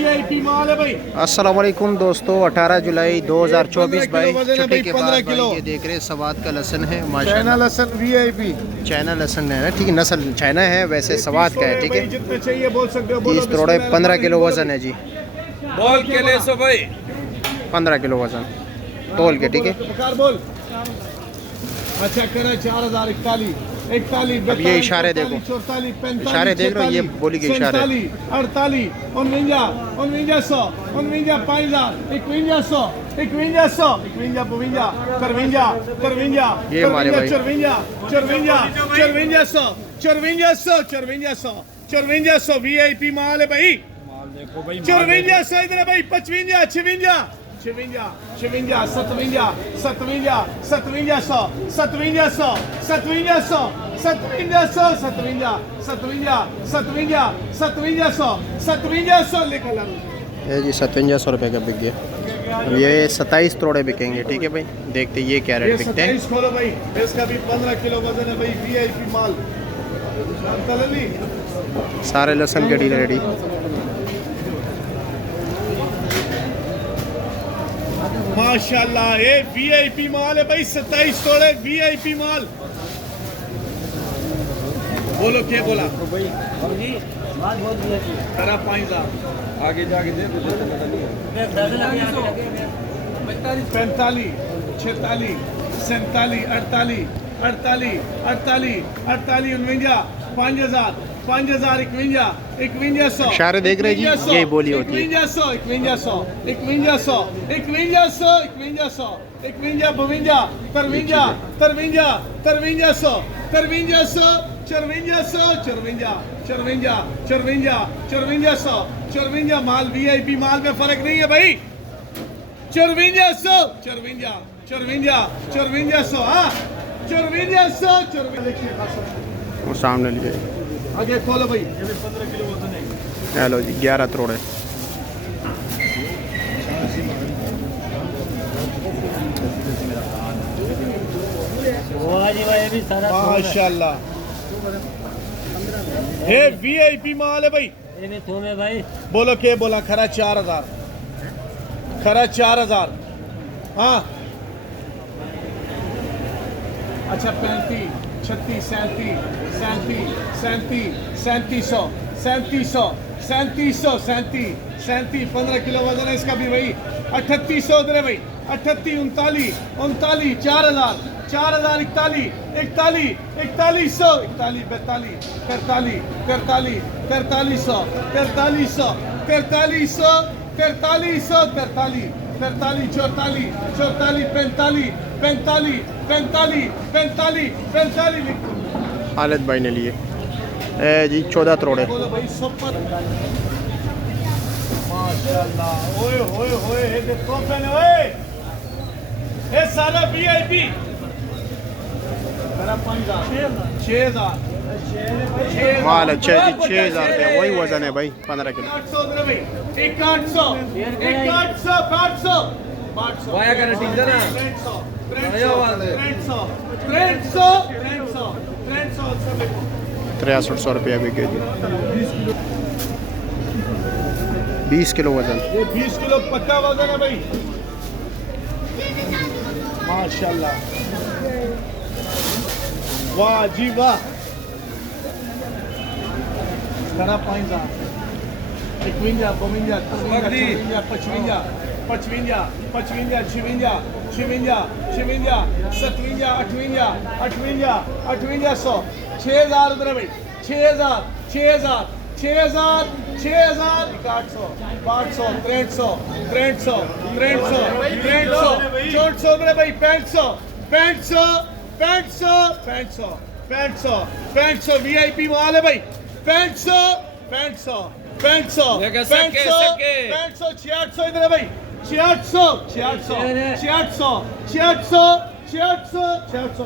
VIP माल है भाई। अस्सलाम वालेकुम दोस्तों, 18 जुलाई 2024 भाई छुट्टी के बाद भाई ये देख रहे हैं सवाद का लहसन है माशाल्लाह। चाइना लहसन वीआईपी, चाइना लहसन है ना, ठीक है, नस्ल चाइना है, वैसे सवाद का है, ठीक है। जितने चाहिए बोल सकते हो। 30 तोड़े 15 किलो वजन है जी। बोल के ले सो भाई, 15 किलो वजन तोल के, ठीक है। प्रकार बोल। अच्छा करे 4041 41 अब ये इशारे देखो, 44 45 इशारे देख रहे हो, ये बोली के इशारे। 48 49 49 49 5000 51 51 52 53 ये हमारे भाई 54 वीआईपी माल है भाई। 54 इधर है भाई। 55 56 56 57 57 57 57 57 57 लेकर ला। ये जी 5700 रुपये का बिक गया। अब ये 27 तोड़े बिकेंगे, ठीक है भाई। देखते ये क्या रेट बिकते हैं। खोलो भाई, इसका भी 15 किलो वजन है भाई। वीआईपी माल सारे लहसन के डील रेडी। माशाल्लाह, ये वीआईपी माल है भाई। 27 तोड़े वीआईपी माल। बोलो क्या बोला तेरा 5000 आगे जाके दे 45 46 47 48 48 48 48 49 5000 51 इशारे देख रहे हैं जी, यही बोली होती है। 51 51 51 51 54 माल वीआईपी माल में फर्क नहीं है भाई। 54 वो सामने लिए आगे खोलो भाई। 15 किलो वजन है। हेलो जी 11 तोड़े। माशाल्लाह, ये वीआईपी माल है भाई। भाई बोलो क्या बोला? खरा 4000, खरा 4000। हाँ अच्छा 35 36 37 37 37 15 किलो वजन है इसका भी भाई। 3800 उधर है भाई। 38 39 39 4000 41 41 41 41 42 43 44 43 43 44 44 45 खालिद भाई ने लिए जी 14 तोड़े। बोलो भाई सुपर माशाल्लाह। ओए होए होए, ये देखो मैंने, ओए ये सारा वीआईपी। मेरा 6000 माल अच्छा है जी। 6000 रुपये वही वजन है भाई। 15 किलो। 800 वाया कर टीचर ना 6300 रुपया बिके जी। 20 किलो वजन। ये 20 किलो पक्का वजन है भाई। माशाल्लाह, वाह जी वाह। खरा 5000 51 52 53 55 55 56 58 6000 उधर भाई। 6000 800 300 400 उधर भाई। 500 वीआईपी माल है भाई। 500 600 इधर है भाई। 600 600 600 600 600 600